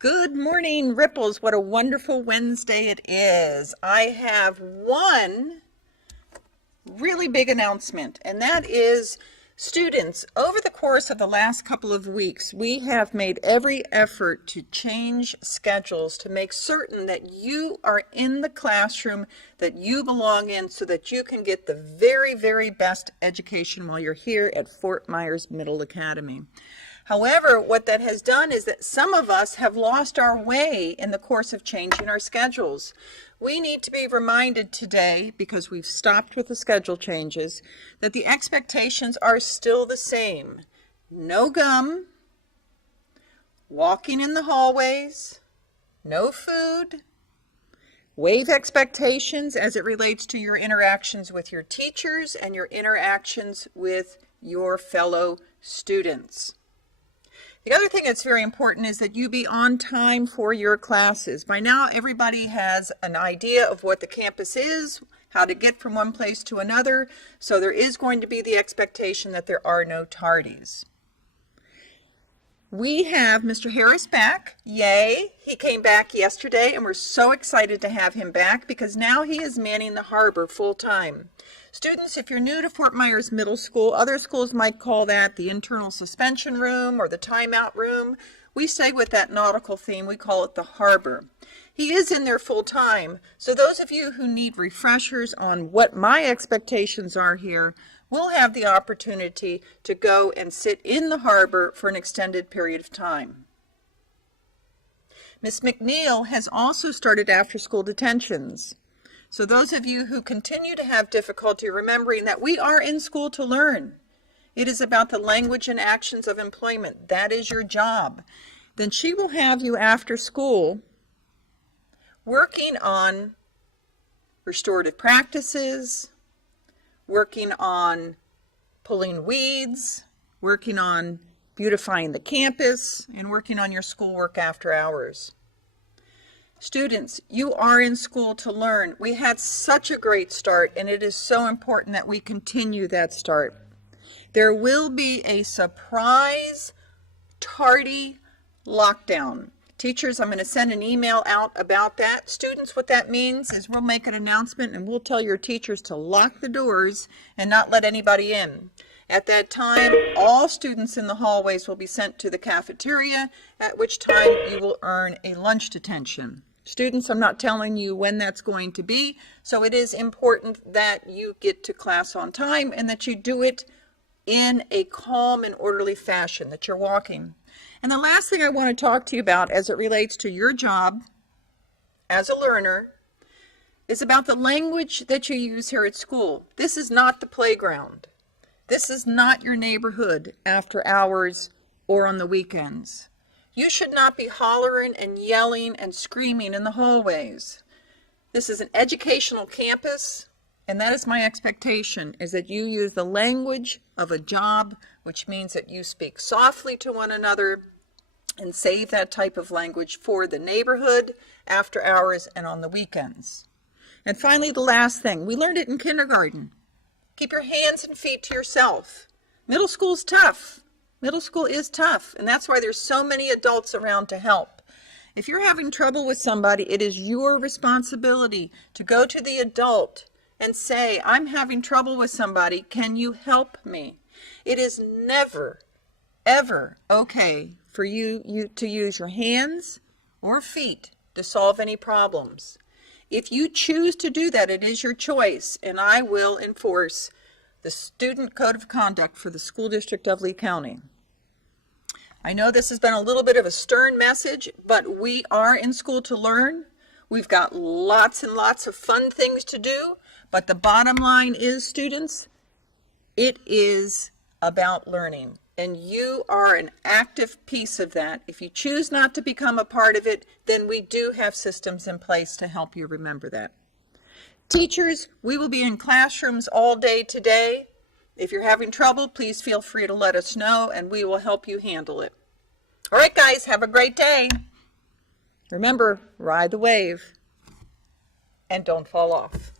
Good morning, Ripples. What a wonderful Wednesday it is. I have one really big announcement, and that is, students, over the course of the last couple of weeks, we have made every effort to change schedules to make certain that you are in the classroom that you belong in so that you can get the very, very best education while you're here at Fort Myers Middle Academy. However, what that has done is that some of us have lost our way in the course of changing our schedules. We need to be reminded today, because we've stopped with the schedule changes, that the expectations are still the same. No gum, walking in the hallways, no food, waive expectations as it relates to your interactions with your teachers and your interactions with your fellow students. The other thing that's very important is that you be on time for your classes. By now, everybody has an idea of what the campus is, how to get from one place to another, so there is going to be the expectation that there are no tardies. We have Mr. Harris back. Yay! He came back yesterday, and we're so excited to have him back because now he is manning the harbor full time. Students, if you're new to Fort Myers Middle School, other schools might call that the internal suspension room or the timeout room. We stay with that nautical theme. We call it the harbor. He is in there full time, so those of you who need refreshers on what my expectations are here will have the opportunity to go and sit in the harbor for an extended period of time. Miss McNeil has also started after-school detentions. So those of you who continue to have difficulty remembering that we are in school to learn, it is about the language and actions of employment. That is your job. Then she will have you after school working on restorative practices, working on pulling weeds, working on beautifying the campus, and working on your schoolwork after hours. Students, you are in school to learn. We had such a great start, and it is so important that we continue that start. There will be a surprise tardy lockdown. Teachers, I'm going to send an email out about that. Students, what that means is we'll make an announcement and we'll tell your teachers to lock the doors and not let anybody in. At that time, all students in the hallways will be sent to the cafeteria, at which time you will earn a lunch detention. Students, I'm not telling you when that's going to be, so it is important that you get to class on time and that you do it in a calm and orderly fashion, that you're walking. And the last thing I want to talk to you about as it relates to your job as a learner is about the language that you use here at school. This is not the playground. This is not your neighborhood after hours or on the weekends. You should not be hollering and yelling and screaming in the hallways. This is an educational campus, and that is my expectation, is that you use the language of a job, which means that you speak softly to one another and save that type of language for the neighborhood, after hours, and on the weekends. And finally, the last thing, we learned it in kindergarten. Keep your hands and feet to yourself. Middle school's tough. Middle school is tough, and that's why there's so many adults around to help. If you're having trouble with somebody, it is your responsibility to go to the adult and say, I'm having trouble with somebody, can you help me? It is never, ever okay for you to use your hands or feet to solve any problems. If you choose to do that, it is your choice, and I will enforce the Student Code of Conduct for the School District of Lee County. I know this has been a little bit of a stern message, but we are in school to learn. We've got lots and lots of fun things to do, but the bottom line is, students, it is about learning, and you are an active piece of that. If you choose not to become a part of it, then we do have systems in place to help you remember that. Teachers, we will be in classrooms all day today. If you're having trouble, please feel free to let us know, and we will help you handle it. All right, guys, have a great day. Remember, ride the wave and don't fall off.